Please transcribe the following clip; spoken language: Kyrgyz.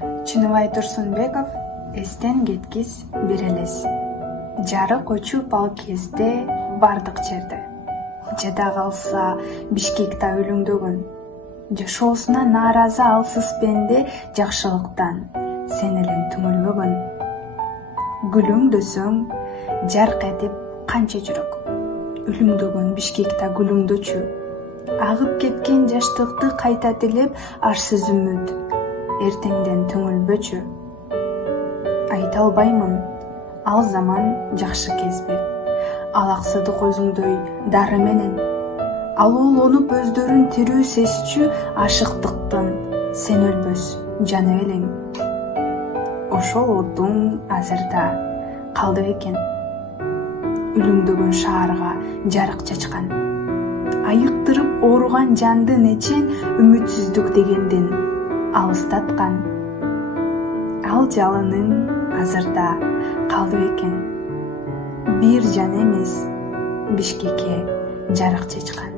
Чыныбай Турсунбеков эстен кеткис бир элес. Жарык өчүп ал кезде бардык жерде. Жада калса Бишкекте өлүңдөгөн. Жашоосуна нааразы алсыз пенде жакшылыктан сен элең түңүлбөгөн. Гүлүңдөсөң жарк этип канча жүрөк. Өлүңдөгөн Бишкекте гүлүңдөчү. Агып кеткен жаштыкты кайта тилеп арсыз үмүт. Эртеңден түңүлбөчү. Айта албаймын, ал заман жакшы кезби. Алаксыдык өзүңдөй дары менен. Ал улонуп өздөрүн тирүү сезчү ашыктыктын сен өлбөс жаны элең. Ошол отуң азырда калды экен. Өлүңдөгөн шаарга жарык чачкан. Айыктырып ооруган жанды нечен үмүтсүздүк дегенден алыстаткан. Ал жалының азырда калды экен. Бир жан эмес, Бишкекке жарык чачкан.